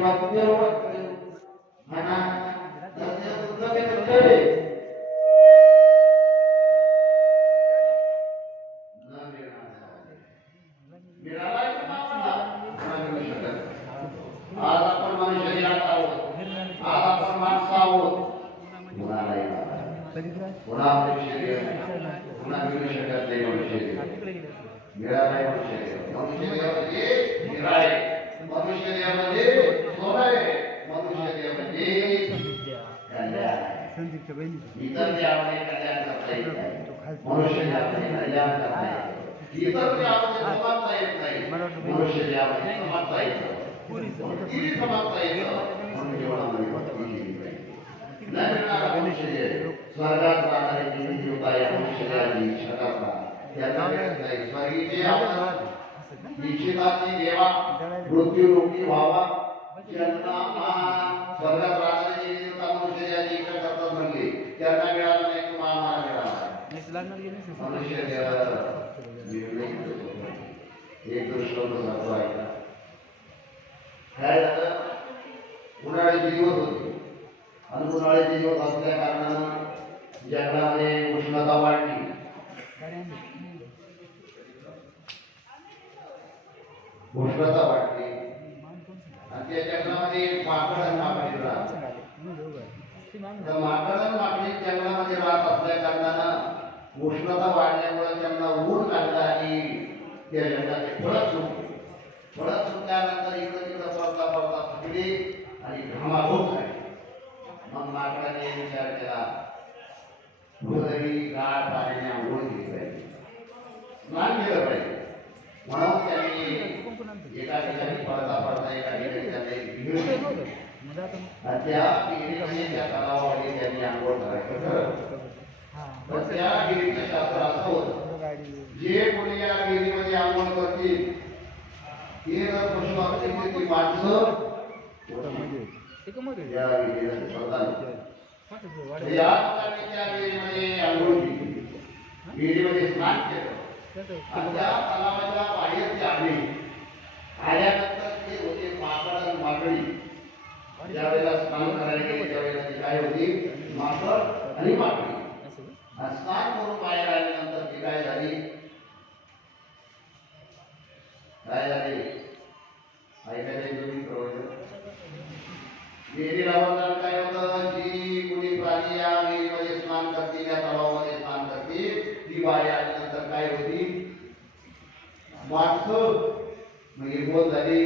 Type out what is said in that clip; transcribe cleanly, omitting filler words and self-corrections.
आज आपण मनुष्य आहोत, आज आपण माणसं आहोत. पुन्हा आपले शरीर पुन्हा मिळू शकत नाही. मनुष्य मिळालाय मनुष्य निराळे मनुष्य देवामध्ये सोनं आहे. मनुष्य देवामध्ये इतर देवाने कल्याण करता येत नाही. मनुष्य देवाने कल्याण करता येत. इतर देवाने समाजता येत नाही. मनुष्य देवाने समाजता येत. किती समाजता येत म्हणून जीवनामध्ये भक्ती केली पाहिजे. न मिळणारा मनुष्य स्वर्गात राहणारे जीवन जीवता या मनुष्याची इच्छा करता त्याला मिळत नाही. स्वर्गीचे आपण इच्छिताची देवा मृत्यू रोगी व्हावा स्वर्गात राहणारे जीवन जीवता मनुष्याची इच्छा करतात म्हणले त्यांना मिळालं नाही. तुम्हाला आम्हाला मिळाला मनुष्य एक दृष्ट आहे. काय झालं, उन्हाळ्याचे दिवस होते आणि उन्हाळ्याचे दिवस असल्या कारणानं जगामध्ये उष्णता वाढली. उष्णता वाढली आणि त्या जंगलामध्ये माकड आणि माकडी राहत. माकड आणि माकडी जंगलामध्ये राहत असल्या कारणानं उष्णता वाढल्यामुळे त्यांना ऊन लागलं आणि त्या जंगलाचे फळत सुटले. फळत सुटल्यानंतर इकडं तिकडं पडता पडता थकले आणि घामाघूम झाले. मग माकडाने विचार केला, कुठेतरी गाळ पाण्याने आंघोळ केली पाहिजे, स्नान केलं पाहिजे. म्हणून त्यांनी एका ठिकाणी पडता पडता एका ठिकाणी त्यांनी त्या विहिरीमध्ये त्या तलावामध्ये त्यांनी आंघोळ करायचं ठरवलं. पण त्या विहिरीचं शास्त्र असं होतं, जे कोणी या विहिरीमध्ये आंघोळ करतील हे जर प्रश्न असतील की माणसं या विहिरीमध्ये आंघोळ केली, विहिरीमध्ये स्नान केलं आणि त्या तलावाच्या बाहेर ते आले. आल्यानंतर ते होते माकड आणि माकडी. ज्यावेळेला स्नान करायला गेले त्यावेळेला ती काय होती, माकड आणि माकडी. स्नान करून बाहेर आल्यानंतर ती काय झाली, ऐकायला तुम्ही प्रवचन. विहिरीला वरदान काय होतं, जी कुणी प्राणी या विहिरीमध्ये स्नान करतील, या तलावामध्ये स्नान करतील, ती बाहेर आल्यानंतर काय होती, माणसं म्हणजे बोल झाली